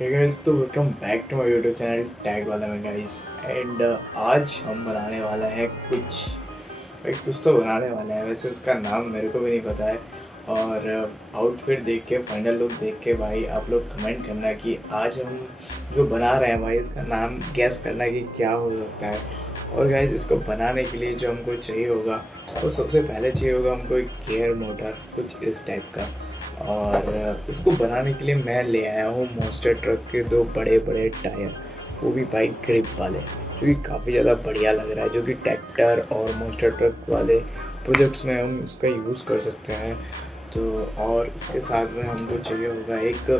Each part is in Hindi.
Hey guys, तो welcome back to my YouTube channel tag वाला में गाइस। एंड आज हम बनाने वाला है कुछ तो बनाने वाला है। वैसे उसका नाम मेरे को भी नहीं पता है। और आउटफिट देख के, फाइनल लुक देख के भाई आप लोग कमेंट करना कि आज हम जो बना रहे हैं भाई इसका नाम गैस करना कि क्या हो सकता है। और गाइस इसको बनाने के लिए जो हमको चाहिए होगा वो सबसे पहले चाहिए होगा हमको एक गियर मोटर कुछ इस टाइप का। और इसको बनाने के लिए मैं ले आया हूँ मॉन्स्टर ट्रक के दो बड़े बड़े टायर, वो भी बाइक ग्रिप वाले, जो कि काफ़ी ज़्यादा बढ़िया लग रहा है, जो कि ट्रैक्टर और मॉन्स्टर ट्रक वाले प्रोजेक्ट्स में हम इसका यूज़ कर सकते हैं। तो और इसके साथ में हमको चाहिए होगा एक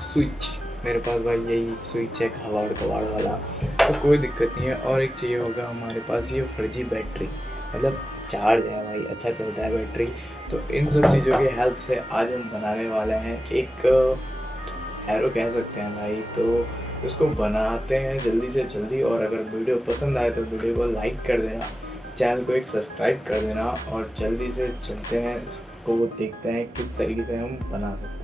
स्विच। मेरे पास भाई यही स्विच है कबाड़ कबाड़ वाला, तो कोई दिक्कत नहीं है। और एक चाहिए होगा हमारे पास ये फर्जी बैटरी, मतलब चार्ज है भाई, अच्छा चलता है बैटरी। तो इन सब चीज़ों की हेल्प से आज हम बनाने वाले हैं एक हैरो कह सकते हैं भाई। तो इसको बनाते हैं जल्दी से जल्दी। और अगर वीडियो पसंद आए तो वीडियो को लाइक कर देना, चैनल को एक सब्सक्राइब कर देना, और जल्दी से चलते हैं इसको देखते हैं किस तरीके से हम बना सकते हैं।